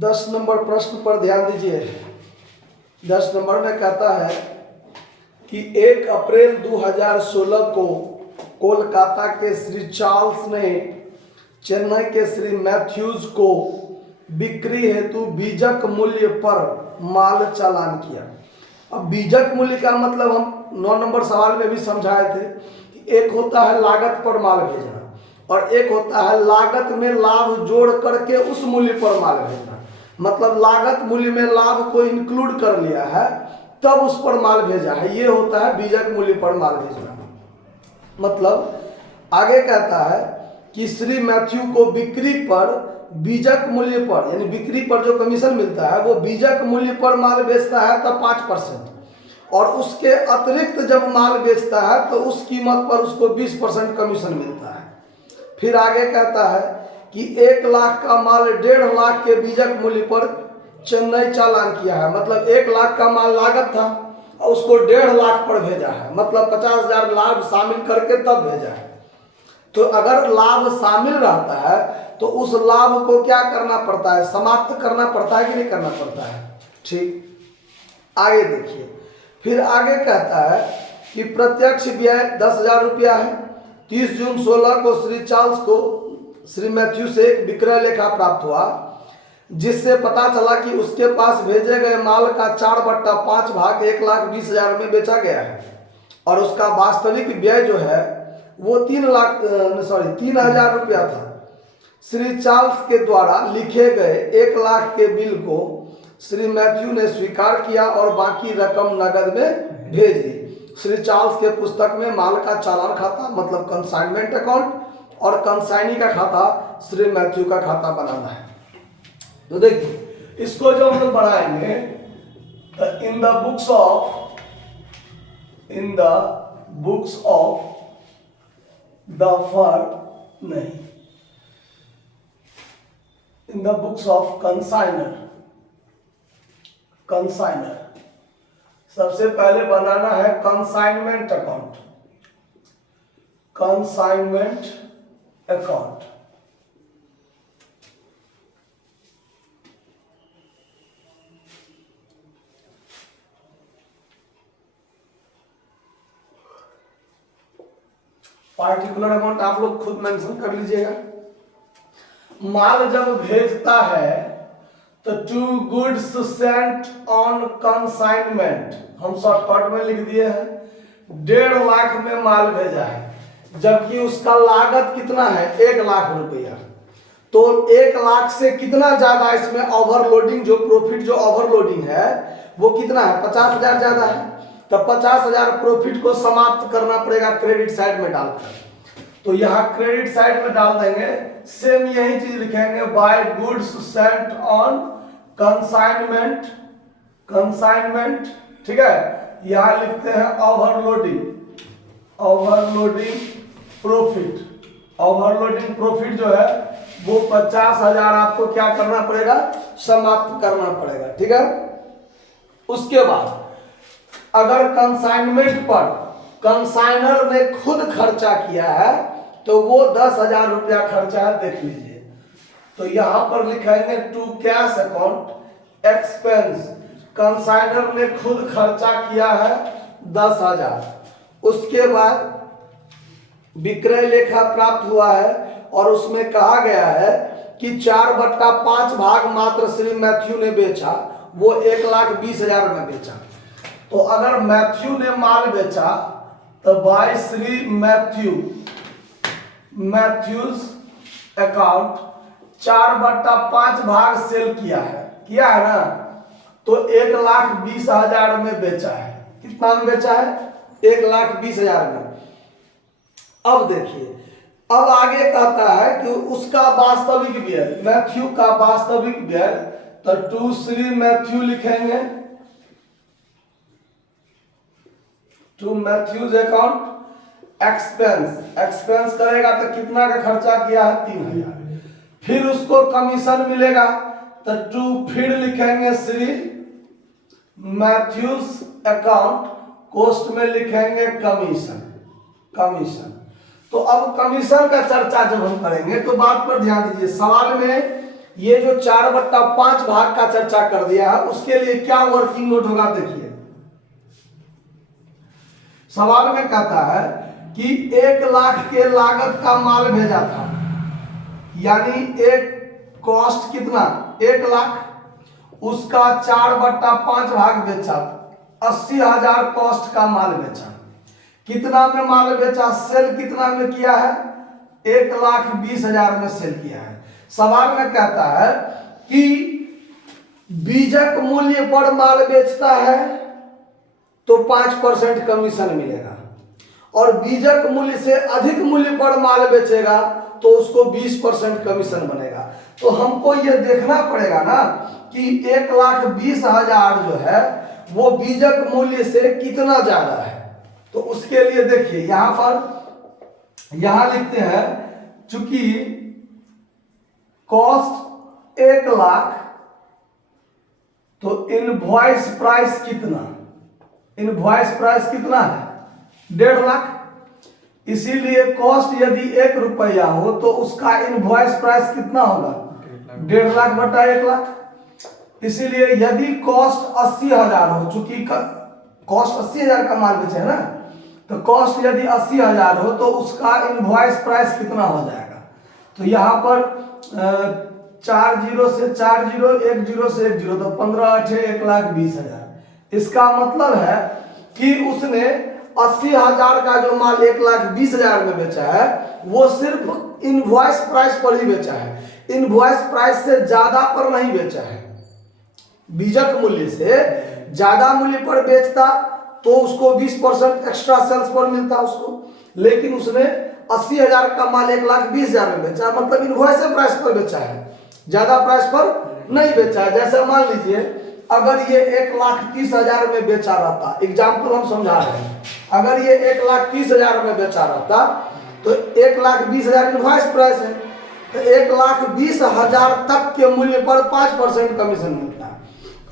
10 number प्रश्न पर ध्यान दीजिए। 10 नंबर में कहता है कि 1 अप्रैल 2016 को कोलकाता के श्री चार्ल्स ने चेन्नई के श्री मैथ्यूज को बिक्री हेतु बीजक मूल्य पर माल चालान किया। अब बीजक मूल्य का मतलब हम 9 नंबर सवाल में भी समझाए थे कि एक होता है लागत पर माल भेजना और एक होता है लागत में लाभ जोड़ करके उस मूल्य पर माल भेजना। मतलब लागत मूल्य में लाभ को इंक्लूड कर लिया है तब उस पर माल भेजा है, ये होता है बीजक मूल्य पर माल भेजना। मतलब आगे कहता है कि श्री मैथ्यू को बिक्री पर बीजक मूल्य पर यानी बिक्री पर जो कमीशन मिलता है वो बीजक मूल्य पर माल बेचता है तब 5% और उसके अतिरिक्त जब माल बेचता है तो उस कीमत पर उसको 20% कमीशन मिलता है। फिर आगे कहता है कि 1 लाख का माल 1.5 लाख के बीजक मूल्य पर चेन्नई चालान किया है। मतलब 1 लाख का माल लागत था और उसको 1.5 लाख पर भेजा है, मतलब 50,000 लाभ शामिल करके तब भेजा है। तो अगर लाभ शामिल रहता है तो उस लाभ को क्या करना पड़ता है, समाप्त करना पड़ता है कि नहीं करना पड़ता है। ठीक, आगे देखिए। फिर आगे कहता है कि प्रत्यक्ष व्यय 10,000 रुपया है। 30 जून 16 को श्री चार्ल्स को श्री मैथ्यू से एक विक्रय लेखा प्राप्त हुआ जिससे पता चला कि उसके पास भेजे गए माल का 4/5 भाग 1,20,000 में बेचा गया है और उसका वास्तविक व्यय जो है वो 3,000 रुपया था। श्री चार्ल्स के द्वारा लिखे गए 1 लाख के बिल को श्री मैथ्यू ने स्वीकार किया और बाकी रकम नगद में भेज दी। श्री चार्ल्स के पुस्तक में माल का चालान खाता मतलब कंसाइनमेंट अकाउंट और कंसाइनी का खाता श्री मैथ्यू का खाता बनाना है। तो देखिए इसको जो हम लोग बनाएंगे in the books of the firm नहीं, in the books of consignor सबसे पहले बनाना है कंसाइनमेंट अकाउंट। पार्टिकुलर अमाउंट आप लोग खुद मेंशन कर लीजिएगा। माल जब भेजता है तो to goods sent on consignment हम शॉर्टकट में लिख दिए हैं 1.5 लाख में माल भेजा है जबकि उसका लागत कितना है 1 लाख रुपया। तो 1 लाख से कितना ज्यादा इसमें ओवरलोडिंग जो प्रॉफिट जो ओवरलोडिंग है वो कितना है 50,000 ज्यादा है। तो 50,000 प्रॉफिट को समाप्त करना पड़ेगा क्रेडिट साइड में डालकर। तो यहाँ क्रेडिट साइड में डाल देंगे सेम यही चीज लिखेंगे by goods sent on consignment. ठीक है, यहाँ लिखते हैं ओवरलोडिंग प्रॉफिट जो है वो 50,000 आपको क्या करना पड़ेगा समाप्त करना पड़ेगा। ठीक है, उसके बाद अगर कंसाइनमेंट पर कंसाइनर ने खुद खर्चा किया है तो वो 10,000 रुपया खर्चा है, देख लीजिए। तो यहां पर लिखेंगे to cash account expense, consignor ने खुद खर्चा किया है 10,000। उसके बाद विक्रय लेखा प्राप्त हुआ है और उसमें कहा गया है कि 4/5 भाग मात्र श्री मैथ्यू ने बेचा, वो 1,20,000 में बेचा। तो अगर मैथ्यू ने माल बेचा तो बाय श्री मैथ्यूज अकाउंट 4/5 भाग सेल किया है ना, तो 1,20,000 में बेचा है। कितना में बेचा है 1,20,000 में। अब देखिए अब आगे कहता है कि उसका वास्तविक व्यय मैथ्यू का वास्तविक व्यय, तो टू श्री मैथ्यू लिखेंगे टू मैथ्यूज अकाउंट एक्सपेंस करेगा तो कितना का खर्चा किया है 3,000। फिर उसको कमीशन मिलेगा तो टू फिर लिखेंगे श्री मैथ्यूज अकाउंट, कॉस्ट में लिखेंगे कमीशन। तो अब कमीशन का चर्चा जब हम करेंगे तो बात पर ध्यान दीजिए। सवाल में ये जो 4/5 भाग का चर्चा कर दिया है, उसके लिए क्या वर्किंग नोट होगा देखिए। सवाल में कहता है कि 1 लाख के लागत का माल भेजा था, यानी एक कॉस्ट कितना 1 लाख, उसका 4/5 भाग बेचा, 80,000 कॉस्ट का माल बेचा। कितना में माल बेचा, सेल कितना में किया है, 1,20,000 में सेल किया है। सवाल में कहता है कि बीजक मूल्य पर माल बेचता है तो 5% कमीशन मिलेगा, और बीजक मूल्य से अधिक मूल्य पर माल बेचेगा तो उसको 20% कमीशन बनेगा। तो हमको ये देखना पड़ेगा ना कि 1,20,000 जो है वो बीजक मूल्य से कितना ज्यादा है। तो उसके लिए देखिए यहां पर यहां लिखते हैं, चूंकि कॉस्ट 1 लाख, तो इनवॉइस प्राइस कितना, इनवॉइस प्राइस कितना है 1.5 लाख। इसीलिए कॉस्ट यदि 1 रुपया हो तो उसका इनवॉइस प्राइस कितना होगा 1.5 लाख बटा 1 लाख। इसीलिए यदि कॉस्ट 80,000 हो, चूंकि कॉस्ट 80,000 का माल बेचे है ना, तो कॉस्ट यदि 80,000 हो तो उसका इनवॉइस प्राइस कितना हो जाएगा। तो यहाँ पर 4 0 से 4 0, 1 0 से 1 0, तो 15 8 1,20,000। इसका मतलब है कि उसने 80,000 का जो माल 1,20,000 में बेचा है वो सिर्फ इनवॉइस प्राइस पर ही बेचा है, इनवॉइस प्राइस से ज्यादा पर नहीं बेचा है। बीजक मूल्य से ज्यादा मूल्य पर बेचता तो उसको 20% एक्स्ट्रा सेल्स पर मिलता उसको, लेकिन उसने 80,000 का माल 1,20,000 में बेचा, मतलब इनवॉइस प्राइस पर बेचा है, ज्यादा प्राइस पर नहीं बेचा है। जैसे मान लीजिए अगर ये 1,30,000 में बेचा रहता, एग्जाम्पल हम समझा रहे हैं, अगर ये 1,30,000 में बेचा रहता तो 1,20,000 इनवॉइस प्राइस है, तो 1,20,000 तक के मूल्य पर 5% कमीशन मिलता है,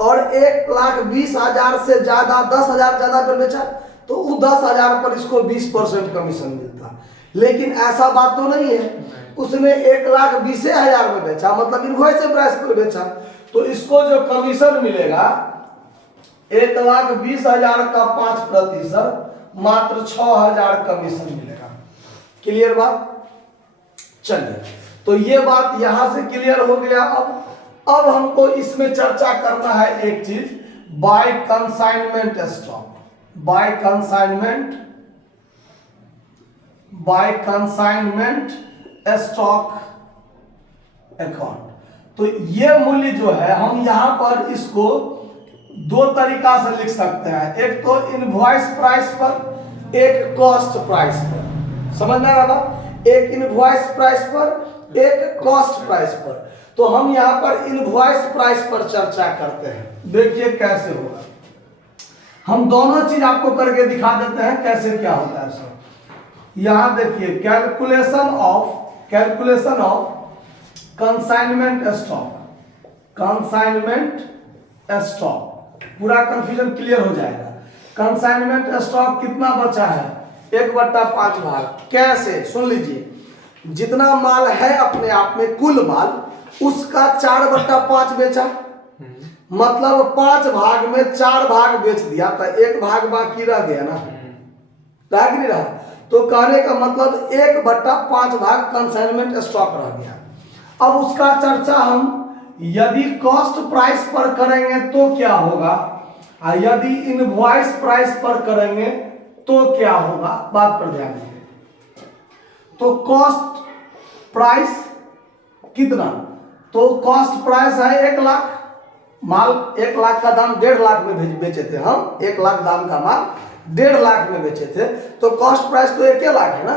और 1,20,000 से ज्यादा 10,000 ज्यादा पर बेचा तो वो 10,000 पर इसको 20% कमीशन मिलता। लेकिन ऐसा बात तो नहीं है, उसने 1,20,000 में बेचा, मतलब इनवॉइस प्राइस पर बेचा, तो इसको जो कमीशन मिलेगा 1,20,000 का 5% मात्र 6,000 कमीशन मिलेगा। क्लियर बात। चलिए, तो ये बात यहां से क्लियर हो गया। अब हमको इसमें चर्चा करना है एक चीज, by consignment stock, by consignment stock account. तो ये मूल्य जो है हम यहां पर इसको 2 तरीका से लिख सकते हैं, एक तो इनवॉइस प्राइस पर, एक कॉस्ट प्राइस पर। समझ में आ रहा बात, एक इनवॉइस प्राइस पर, एक कॉस्ट प्राइस पर। तो हम यहां पर इनवॉइस प्राइस पर चर्चा करते हैं। देखिए कैसे होगा, हम दोनों चीज आपको करके दिखा देते हैं कैसे क्या होता है सर। यहां देखिए कैलकुलेशन ऑफ कंसाइनमेंट स्टॉक, पूरा कंफ्यूजन क्लियर हो जाएगा। कंसाइनमेंट स्टॉक कितना बचा है 1/5 भाग। कैसे, सुन लीजिए, जितना माल है अपने आप में कुल माल, उसका 4/5 बेचा, मतलब 5 भाग में 4 भाग बेच दिया, तो 1 भाग बाकी रह गया ना, रह नहीं रहा। तो कहने का मतलब 1/5 भाग कंसाइनमेंट स्टॉक रह गया। अब उसका चर्चा हम यदि कॉस्ट प्राइस पर करेंगे तो क्या होगा, और यदि इनवॉइस प्राइस पर करेंगे तो क्या होगा, बात पर ध्यान दीजिए। तो कॉस्ट प्राइस कितना, तो कॉस्ट प्राइस है 1 लाख, माल 1 लाख का दाम 1.5 लाख में बेचे थे हम, 1 लाख दाम का माल 1.5 लाख में बेचे थे, तो कॉस्ट प्राइस तो 1 लाख है ना।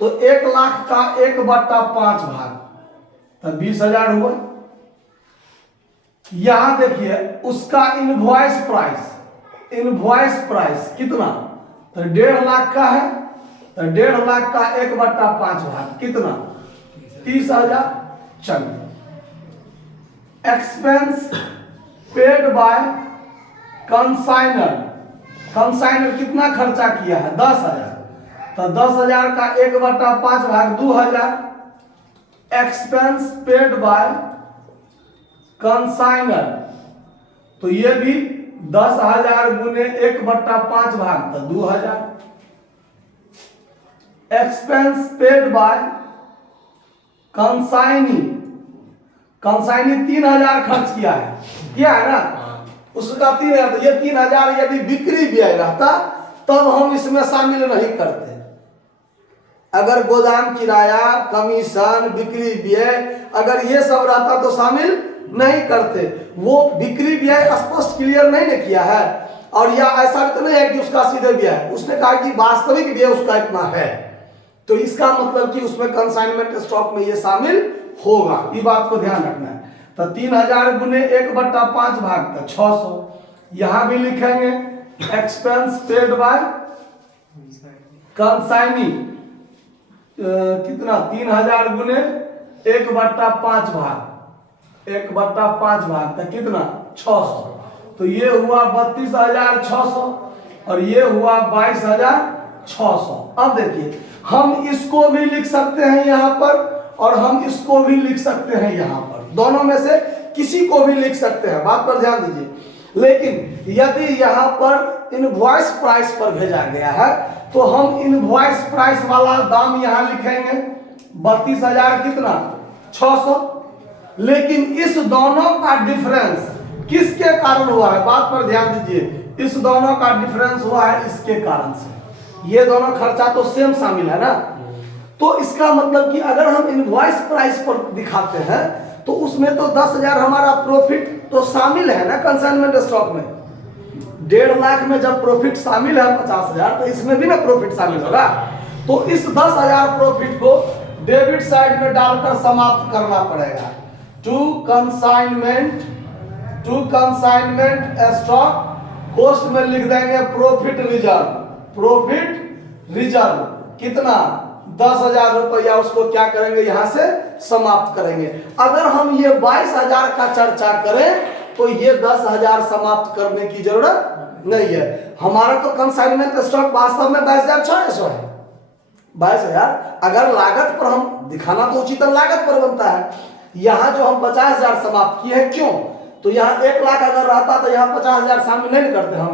तो 1 लाख का 1/5 भाग तो 20,000 हुआ। यहां देखिए उसका इनवॉइस प्राइस कितना, तो 1.5 लाख का है, तो 1.5 लाख का 1/5 भाग कितना 30,000। चलिए, expense paid by consignor, consignor कितना खर्चा किया है 10,000, तो 10,000 का 1/5 भाग 2,000। एक्सपेंस पेड बाय कंसाइनर, तो ये भी 10,000 गुने 1/5 भाग था 2,000। Expense paid bye consignee, consignee 3,000 खर्च किया है ना, उसका 3,000, तो ये 3,000 यदि बिक्री व्यय रहता तब हम इसमें शामिल नहीं करते। अगर गोदाम किराया, कमीशन, बिक्री व्यय अगर ये सब रहता तो शामिल नहीं करते। वो बिक्री व्यय स्पष्ट क्लियर नहीं ने किया है, और या ऐसा तो नहीं है कि उसका सीधे व्यय है, उसने कहा कि वास्तविक व्यय उसका इतना है, तो इसका मतलब कि उसमें कंसाइनमेंट स्टॉक में ये शामिल होगा। ये बात को ध्यान रखना है। तो 3,000 गुने 1/5 भाग था 600। यहां भी लिखेंगे एक्सपेंस पेड बाय कंसाइनी, कितना 3,000 गुने 1/5 भाग, 1/5 भाग था कितना 600, तो ये हुआ 32,600 और ये हुआ 22,600। अब देखिए हम इसको भी लिख सकते हैं यहाँ पर और हम इसको भी लिख सकते हैं यहाँ पर, दोनों में से किसी को भी लिख सकते हैं, बात पर ध्यान दीजिए। लेकिन यदि यहाँ पर इनवॉइस प्राइस पर भेजा गया है तो हम इनवॉइस प्राइस वाला दाम यहाँ लिखेंगे 32,000 कितना 600। लेकिन इस दोनों का डिफरेंस किसके कारण हुआ है, बात पर ध्यान दीजिए, इस दोनों का डिफरेंस हुआ है इसके कारण से। ये दोनों खर्चा तो सेम शामिल है ना, तो इसका मतलब कि अगर हम इनवॉइस प्राइस पर दिखाते हैं तो उसमें तो 10,000 हमारा प्रॉफिट तो शामिल है ना कंसाइनमेंट स्टॉक में। 1.5 लाख में जब प्रॉफिट शामिल है 50,000, तो इसमें भी ना प्रॉफिट शामिल होगा। तो इस 10,000 प्रॉफिट को डेबिट साइड में डालकर समाप्त करना पड़ेगा। टू कंसाइनमेंट स्टॉक कॉस्ट में लिख देंगे प्रॉफिट रिजर्व। प्रॉफिट रिजर्व कितना 10,000 रुपया, उसको क्या करेंगे यहां से समाप्त करेंगे। अगर हम ये 22,000 का चर्चा करें तो ये 10,000 समाप्त करने की जरूरत नहीं है। हमारा तो कंसाइनमेंट स्टॉक वास्तव में 22,600 है। 22,000 अगर लागत पर हम दिखाना तो उचित लागत पर बनता है। यहाँ जो हम 50,000 समाप्त किए हैं, क्यों, तो यहाँ 1 लाख अगर रहता तो यहाँ 50,000 शामिल नहीं करते हम,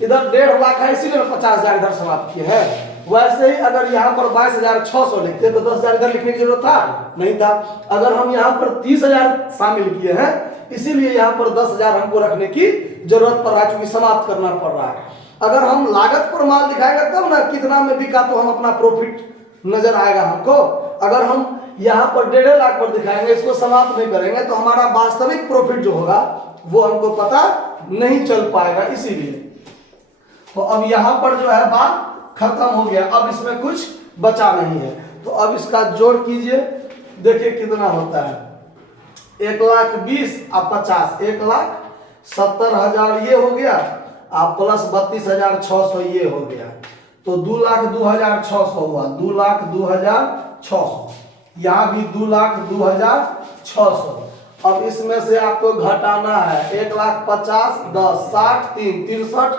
इधर 1.5 लाख है इसीलिए 50,000 इधर समाप्त किए हैं। वैसे ही अगर यहाँ पर 22,600 लिखते तो 10,000 इधर लिखने की जरूरत था नहीं था। अगर हम यहाँ पर 30,000 शामिल किए हैं इसीलिए यहाँ पर 10,000 हमको रखने की जरूरत पड़ रहा है, क्योंकि समाप्त करना पड़ रहा है। अगर हम लागत पर माल दिखाएंगे तब ना कितना में बिका तो हम अपना प्रॉफिट नजर आएगा हमको। अगर हम यहाँ पर 1.5 लाख पर दिखाएंगे, इसको समाप्त नहीं करेंगे तो हमारा वास्तविक प्रॉफिट जो होगा वो हमको पता नहीं चल पाएगा। इसीलिए तो अब यहाँ पर जो है बात खत्म हो गया, अब इसमें कुछ बचा नहीं है। तो अब इसका जोड़ कीजिए, देखिए कितना होता है 1,20,000 और 50, 1,70,000 ये हो गया, आप प्लस 32,600 ये हो गया, तो 2,02,600 हुआ। 2,02,600, यहाँ भी 2,02,600। अब इसमें से आपको घटाना है 1,50,000, 10, 60, 3, 63,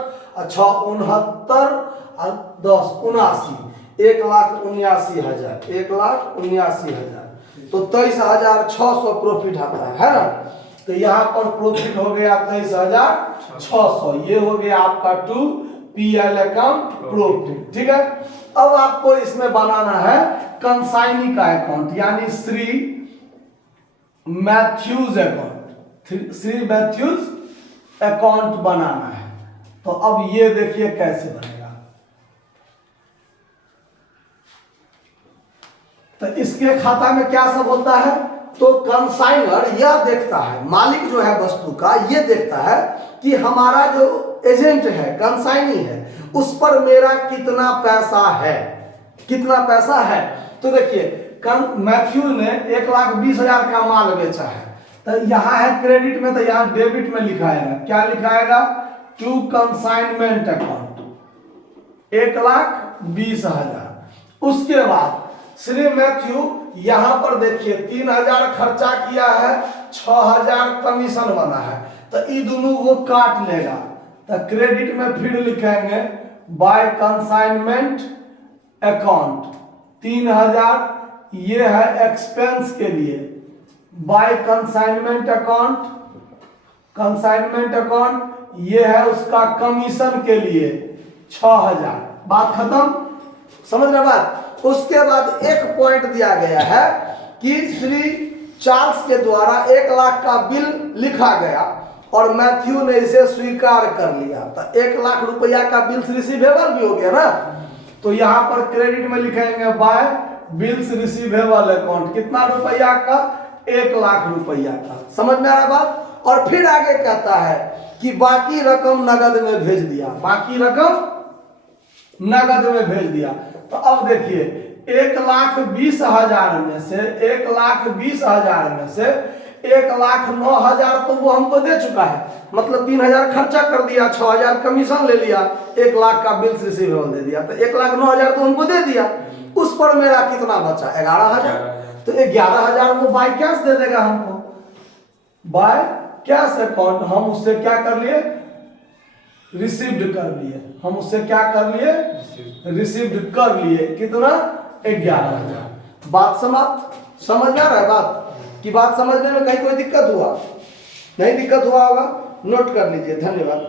6, 69 और 10, 79, 1,79,000, 1,79,000, तो 23,600 प्रॉफिट आता है ना। तो यहाँ पर प्रॉफिट हो गया 23,600, ये हो गया आपका 2PL अकाउंट प्रॉफिट। ठीक है, अब आपको इसमें बनाना है कंसाइनी का अकाउंट, यानी Shri Mathews account, Shri Mathews account बनाना है। तो अब ये देखिए कैसे बनेगा। तो इसके खाता में क्या सब होता है, तो कंसाइनर यह देखता है, मालिक जो है वस्तु का ये देखता है कि हमारा जो एजेंट है, कंसाइनी है, उस पर मेरा कितना पैसा है, कितना पैसा है। तो देखिए मैथ्यू ने 1,20,000 का माल बेचा है, तो यहाँ है क्रेडिट में, तो यहाँ डेबिट में लिखाएगा, क्या लिखाएगा, टू कंसाइनमेंट अकाउंट 1,20,000। उसके बाद श्री मैथ्यू यहां पर देखिए 3,000 खर्चा किया है, 6,000 कमीशन बना है, तो ये दोनों वो काट लेगा। तो क्रेडिट में फिर लिखेंगे बाय कंसाइनमेंट अकाउंट 3,000, ये है एक्सपेंस के लिए, by consignment account, consignment account ये है उसका कमीशन के लिए 6000। बात खत्म, समझ रहे बात। उसके बाद एक पॉइंट दिया गया है कि श्री चार्ल्स के द्वारा 1 लाख का बिल लिखा गया और मैथ्यू ने इसे स्वीकार कर लिया, तो 1 लाख रुपया का बिल्स रिसीवेबल भी हो गया ना। तो यहां पर क्रेडिट में लिखेंगे बाय बिल्स रिसीवेबल अकाउंट, कितना रुपया का, 1 लाख रुपया का। समझ में आ रहा बात। और फिर आगे कहता है कि बाकी रकम नगद में भेज दिया, बाकी रकम नगद में भेज दिया। तो अब देखिए 1,20,000 में से 1,20,000 में से 1,09,000 तो वो हमको दे चुका है, मतलब 3,000 खर्चा कर दिया, 6,000 कमीशन ले लिया, 1 लाख का बिल्स रिसीवेबल दे दिया, तो 1,09,000 तो हमको दे दिया। उस पर मेरा कितना बचा, 11,000। तो 11,000 वो बाय कैश दे देगा हमको, बाय कैश अकाउंट। हम उससे क्या कर लिए, रिसीव्ड कर लिए, हम उससे क्या कर लिए, रिसीव्ड कर लिए। कितना, 11,000। बात समाप्त। समझ में आ रहा है बात की, बात समझने में कहीं कोई दिक्कत हुआ, नहीं दिक्कत हुआ होगा, नोट कर लीजिए। धन्यवाद।